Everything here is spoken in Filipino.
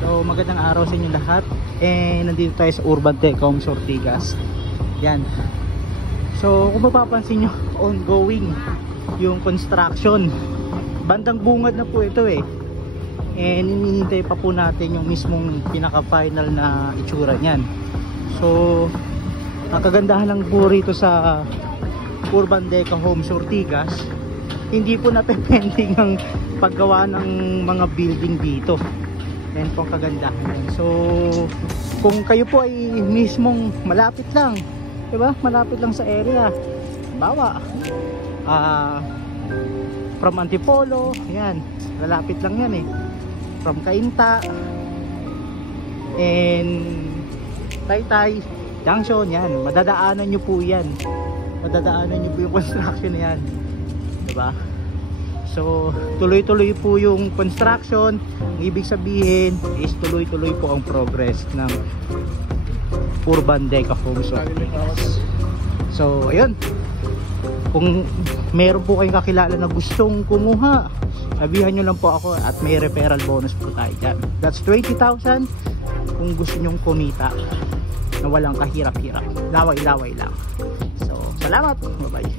So magandang araw sa inyo lahat. Nandito tayo sa Urban Tech Homes Ortigas. Yan. So kung mapapansin nyo, ongoing yung construction. Bandang bungad na po ito hinihintay pa po natin yung mismong pinaka final na itsura niyan. So ang kagandahan lang po rito sa Urban Deca Homes Ortigas, hindi po napepending ang paggawa ng mga building dito. Yan po ang kagandahan. So kung kayo po ay mismong malapit lang, diba? Malapit lang sa area, bawa from Antipolo, yan, malapit lang yan from Cainta and Taytay Junction, yan, madadaanan nyo po yan, madadaanan nyo po yung construction na yan, diba? So tuloy-tuloy po yung construction. Ang ibig sabihin is tuloy-tuloy po ang progress ng Urban Deca Homes Ortigas. So ayun, kung meron po kayong kakilala na gustong kumuha, sabihan nyo lang po ako at may referral bonus po tayo dyan. That's 20,000 kung gusto nyong kumita na walang kahirap-hirap, laway-laway lang. So salamat, bye bye.